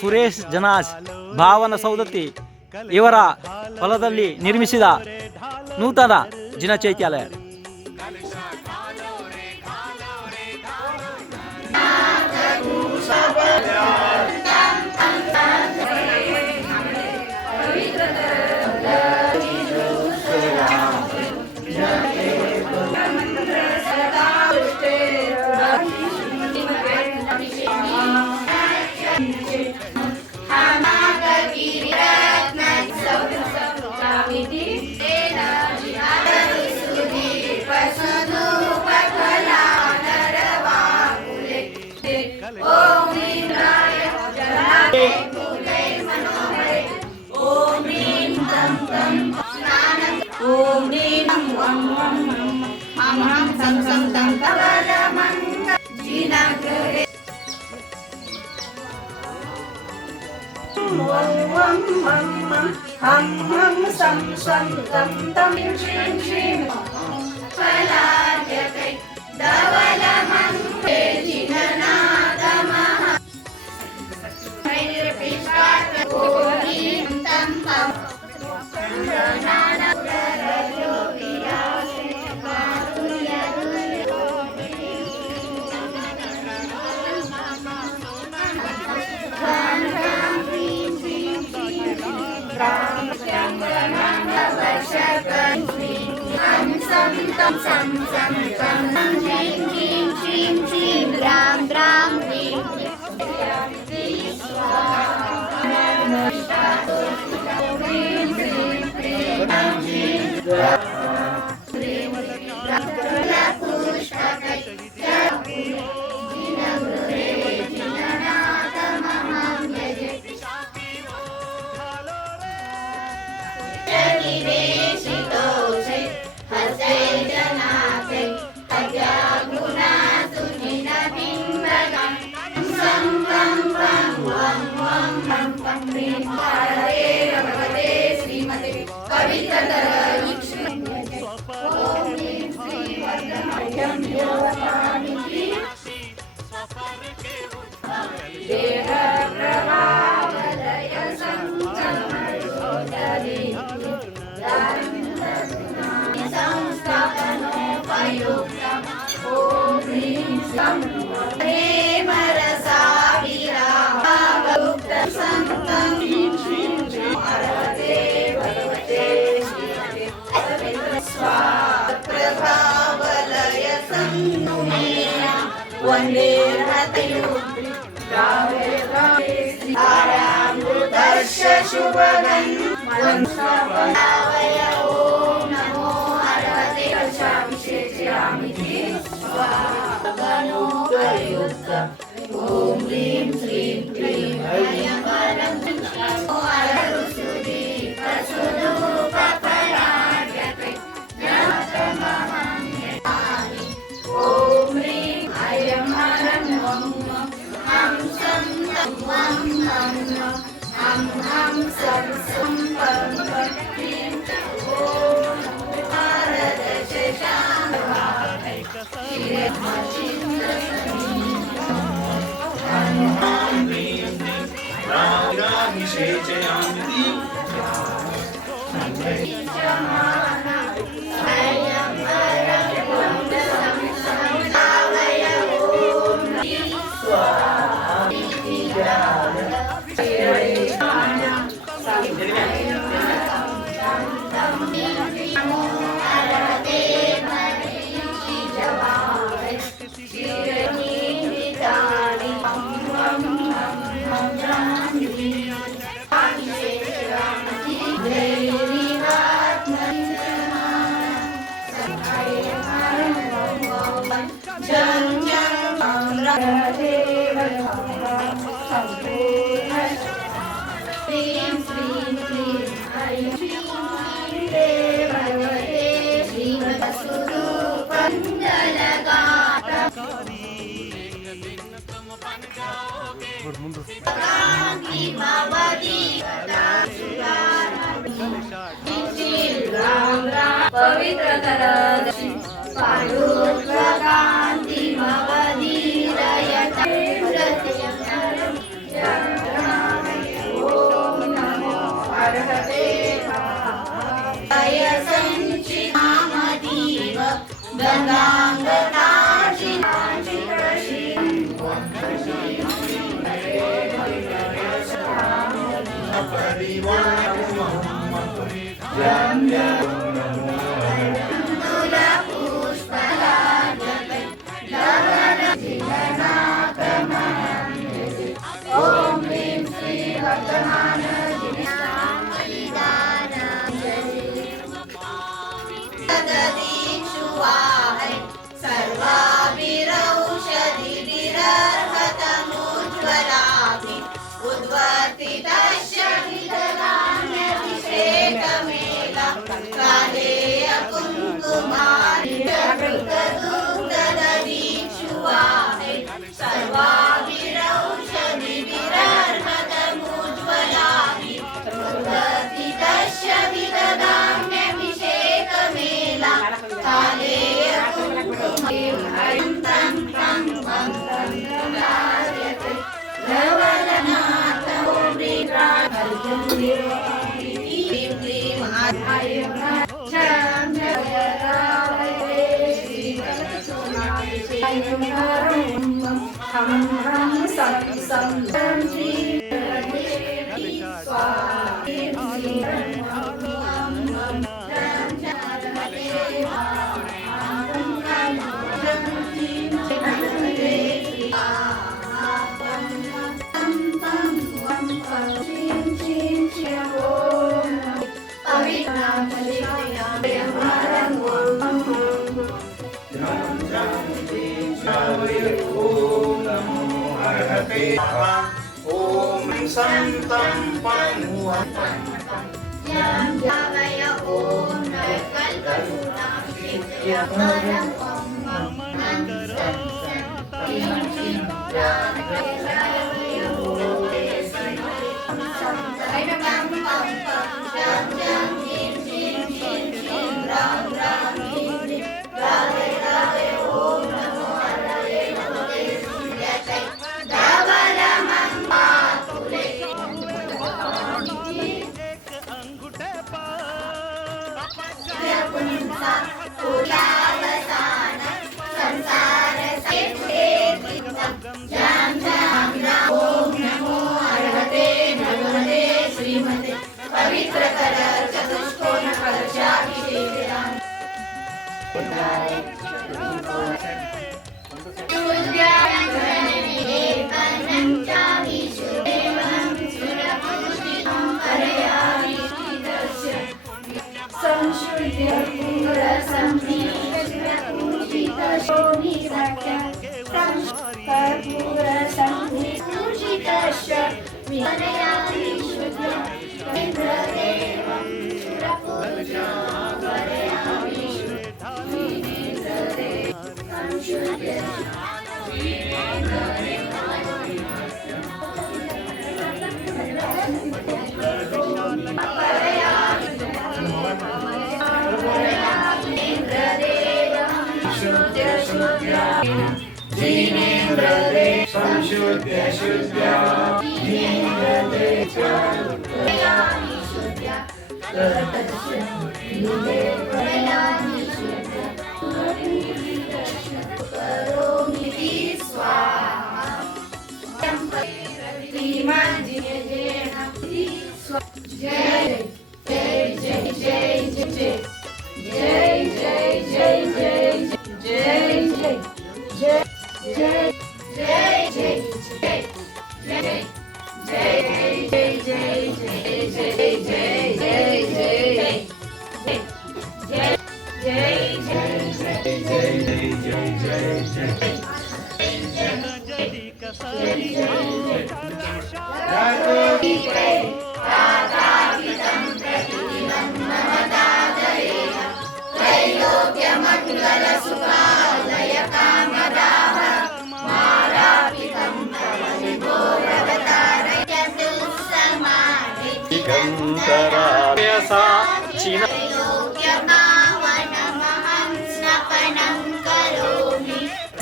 ಸುರೇಶ್ ಜನಾಜ್ ಭಾವನ ಸೌದತ್ತಿ ಇವರ ಹೊಲದಲ್ಲಿ ನಿರ್ಮಿಸಿದ ನೂತನ ಜಿನಚೈತ್ಯಾಲಯ. पवित्र कांति मवदीरयत ओम संतं पन्मुहं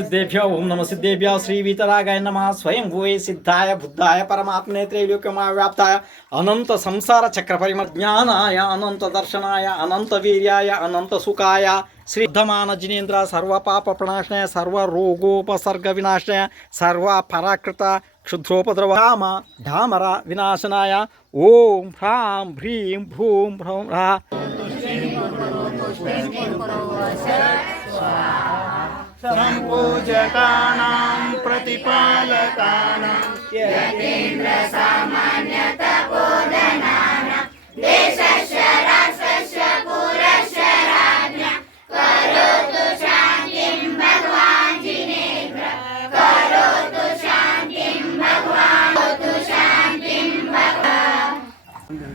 सिद्धेभ्यो ओम नमः सिद्धेभ्यो श्री वीतरागाय नमः स्वयं भुवे सिद्धाय बुद्धाय परमात्मने त्रैलोक्यमय व्याप्ताय अनंत संसार चक्र परिमज्ञानाय अनंत दर्शनाय अनंत वीर्याय अनंत सुखाय श्री बुद्धमान जिनेन्द्र सर्व पाप प्रणाशनाय सर्व रोगोपसर्ग विनाशनाय सर्व पराकृत क्षुद्रोपद्रव धाम धामर विनाशनाय ओम ह्रां ह्रीं भ्रूं भ्रौं ह्रां संपूजकानां प्रतिपालकानां यतीन्द्र सामान्यता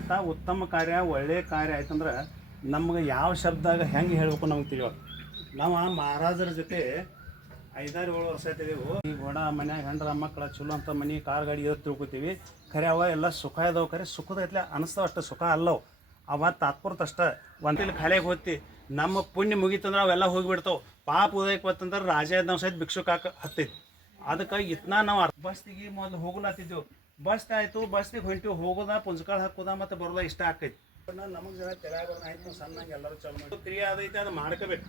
ಇಂಥ ಉತ್ತಮ ಕಾರ್ಯ ಒಳ್ಳೆಯ ಕಾರ್ಯ ಆಯ್ತಂದ್ರೆ ನಮ್ಗೆ ಯಾವ ಶಬ್ದಾಗ ಹೆಂಗೆ ಹೇಳ್ಬೇಕು ನಮ್ಗೆ ತಿಳಿಯೋದು. ನಾವು ಮಹಾರಾಜರ ಜೊತೆ 5-7 ವರ್ಷ ಆಯ್ತಿದ್ದೆವು. ಈ ಒಡ ಮನ್ಯಾಗ ಹೆಂಡ್ರ ಮಕ್ಕಳ ಚಲೋ ಅಂತ ಮನೆ ಕಾರ್ ಗಾಡಿ ಇರೋದು ತಿಳ್ಕೊತೀವಿ. ಖರೆ ಅವ ಎಲ್ಲ ಸುಖ ಇದಾವೆ, ಖರೆ ಸುಖದ ಐತ್ಲೆ ಅನಿಸ್ತಾವ, ಅಷ್ಟು ಸುಖ ಅಲ್ಲವು. ಅವ ತಾತ್ಪುರತ ಅಷ್ಟೇ ಒಂದಿಲ್ಲಿ ಖಾಲಿಯಾಗಿ ಹೋಗ್ತಿ, ನಮ್ಮ ಪುಣ್ಯ ಮುಗೀತಂದ್ರೆ ಅವೆಲ್ಲ ಹೋಗಿಬಿಡ್ತಾವೆ. ಪಾಪ ಉದಯಕ್ಕೆ ಬತ್ತಂದ್ರೆ ರಾಜ ನಾವು ಸಹಿತ ಭಿಕ್ಷುಕ ಹತ್ತೈತಿ. ಅದಕ್ಕೆ ಇತ್ನಾ ನಾವು ಬಸ್ತಿಗೆ ಮೊದಲು ಹೋಗ್ಲಾತಿದ್ದೆವು. ಬಸ್ ಆಯಿತು, ಬಸ್ತಿಗೆ ಹೊಂಟಿವಿ, ಹೋಗೋದ ಪುಂಜಕಾಳು ಹಾಕೋದ ಮತ್ತು ಬರೋದ ಇಷ್ಟ ಆಕೈತಿ. ನಮಗೆ ಜನ ತೆರೆಯಾಗ ಆಯ್ತು ಸಣ್ಣಗೆ ಎಲ್ಲರೂ ಚಾಲು ಮಾಡಿ ಕ್ರಿಯೆ ಅದೈತೆ, ಅದು ಮಾಡ್ಕೋಬೇಕು.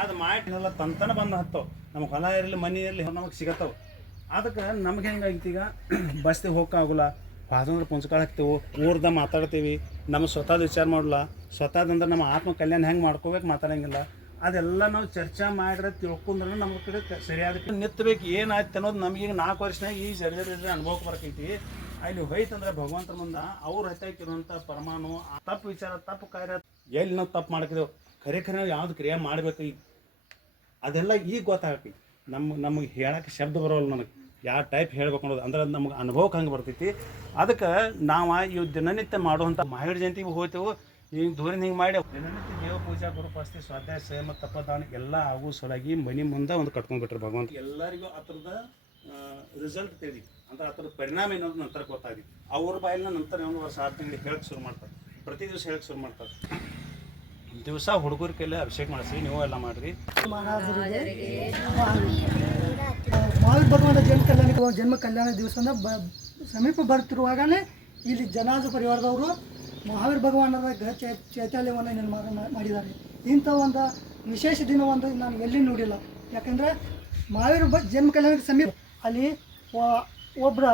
ಅದು ಮಾಡಿನೆಲ್ಲ ತಂತನ ಬಂದು ಹತ್ತವು. ನಮ್ಗೆ ಹೊಲ ಇರಲಿ ಮನೆ ಇರಲಿ ನಮಗೆ ಸಿಗತ್ತವು. ಅದಕ್ಕೆ ನಮ್ಗೆ ಹೆಂಗಾಗಿತ್ತು, ಈಗ ಬಸ್ತಿಗೆ ಹೋಗೋಕ್ಕಾಗಲ್ಲ, ಹೋದಂದ್ರೆ ಪುಂಜಕಾಳು ಹಾಕ್ತೇವೆ, ಊರ್ದ ಮಾತಾಡ್ತೀವಿ, ನಮ್ಮ ಸ್ವತಃ ವಿಚಾರ ಮಾಡಲ್ಲ. ಸ್ವತಃದಂದ್ರೆ ನಮ್ಮ ಆತ್ಮ ಕಲ್ಯಾಣ ಹೆಂಗೆ ಮಾಡ್ಕೋಬೇಕು ಮಾತಾಡೋಂಗಿಲ್ಲ. ಅದೆಲ್ಲ ನಾವು ಚರ್ಚೆ ಮಾಡಿದ್ರೆ ತಿಳ್ಕೊಂಡ್ರೆ ನಮ್ಗೆ ಕಡೆ ಸರಿಯಾದ ನಿತ್ತಬೇಕು. ಏನಾಯ್ತು ಅನ್ನೋದು ನಮಗೀಗ 4 ವರ್ಷನಾಗ ಈ ಜರ್ಜರಿ ಅನುಭವಕ್ಕೆ ಬರಕೈತಿ. ಅಲ್ಲಿ ಹೋಯ್ತಂದ್ರೆ ಭಗವಂತರ ಮುಂದೆ ಅವ್ರು ಹತ್ತಾಕಿರುವಂಥ ಪರಮಾಣು ತಪ್ಪು ವಿಚಾರ ತಪ್ಪು ಕಾರ್ಯ ಎಲ್ಲಿ ನಾವು ತಪ್ಪು ಮಾಡ್ಕಿದೆವು, ಖರೆ ನಾವು ಯಾವ್ದು ಕ್ರಿಯೆ ಮಾಡಬೇಕು ಈಗ ಅದೆಲ್ಲ ಈಗ ಗೊತ್ತಾಗೈತಿ. ನಮಗೆ ಹೇಳೋಕ್ಕೆ ಶಬ್ದ ಬರೋಲ್ಲ ನನಗೆ, ಯಾವ ಟೈಪ್ ಹೇಳ್ಬೇಕು ಅನ್ನೋದು. ಅಂದ್ರೆ ನಮ್ಗೆ ಅನುಭವಕ್ಕೆ ಹಂಗೆ ಬರ್ತೈತಿ. ಅದಕ್ಕೆ ನಾವು ಇವು ದಿನನಿತ್ಯ ಮಾಡುವಂಥ ಮಹಾವೀರ ಜಯಂತಿಗೆ ಹೋಗ್ತೇವೆ. ಹಿಂಗೆ ದೂರಿಂದ ಹಿಂಗೆ ಮಾಡಿ ದಿನನಿತ್ಯ ದೇವ ಪೂಜಾ ಗುರುಪಸ್ತಿ ಸ್ವಾಧ್ಯಾಯ ಸಂಯಮ ತಪದಾನ ಎಲ್ಲ ಆಗೋ ಸಲುವಾಗಿ ಮನೆ ಮುಂದೆ ಒಂದು ಕಟ್ಕೊಂಡ್ಬಿಟ್ರೆ ಭಗವಂತ ಎಲ್ಲರಿಗೂ ಆ ಥರದ ರಿಸಲ್ಟ್ ತಿಳಿ ಅಂದ್ರೆ ಆ ಥರದ ಪರಿಣಾಮ ಏನೋದು ನಂತರ ಗೊತ್ತಾಗಿದೆ. ಅವ್ರ ಬಾಯಿನ ನಂತರ 1 ವರ್ಷ 6 ತಿಂಗಳಿಗೆ ಹೇಳಕ್ಕೆ ಶುರು ಮಾಡ್ತಾರೆ, ಪ್ರತಿ ದಿವಸ ಹೇಳಕ್ಕೆ ಶುರು ಮಾಡ್ತಾರೆ. ದಿವಸ ಹುಡುಗರ ಕೈಲೇ ಅಭಿಷೇಕ ಮಾಡಿಸಿ, ನೀವು ಎಲ್ಲ ಮಾಡಿರಿ. ಮಹಾವೀರ ಭಗವಾನ ಜನ್ಮ ಕಲ್ಯಾಣ ದಿವಸನ ಸಮೀಪ ಬರ್ತಿರುವಾಗಲೇ ಇಲ್ಲಿ ಜನಾಜ ಪರಿವಾರದವರು ಮಹಾವೀರ ಭಗವಾನರ ಚೈತ್ಯಾಲಯವನ್ನು ನಿರ್ಮಾಣ ಮಾಡಿದ್ದಾರೆ. ಇಂಥ ಒಂದು ವಿಶೇಷ ದಿನವೊಂದು ನಾನು ಎಲ್ಲಿ ನೋಡಿಲ್ಲ. ಯಾಕಂದರೆ ಮಹಾವೀರ ಜನ್ಮ ಕಲ್ಯಾಣಕ್ಕೆ ಸಮೀಪ ಅಲ್ಲಿ ಒಬ್ಬರ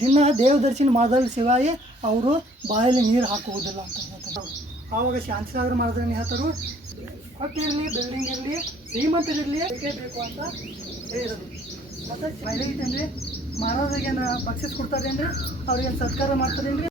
ದಿನ ದೇವದರ್ಶನ ಮಾಡಲು ಶಿವಾಯಿ ಅವರು ಬಾಯಲ್ಲಿ ನೀರು ಹಾಕುವುದಿಲ್ಲ ಅಂತ ಹೇಳ್ತಾರೆ. ಆವಾಗ ಶಾಂತಿಸಾಗರ ಮಾಡಿದ್ರೆ ಹೇಳ್ತಾರೆ, ಹೊಟ್ಟಿರಲಿ ಬಿಲ್ಡಿಂಗ್ ಇರಲಿ ಶ್ರೀಮಂತರಿರಲಿ ಬೇಕೇ ಬೇಕು ಅಂತ ಹೇಳಿರೋದು. ಮತ್ತು ಮಹಿಳೆಗೆ ಮಹಾರಾಜರಿಗೆ ಬಕ್ಷಿಸ್ ಕೊಡ್ತಾರೆ ಅಂದರೆ ಅವ್ರಿಗೇನು ಸತ್ಕಾರ ಮಾಡ್ತಾರೆ ಅಂದರೆ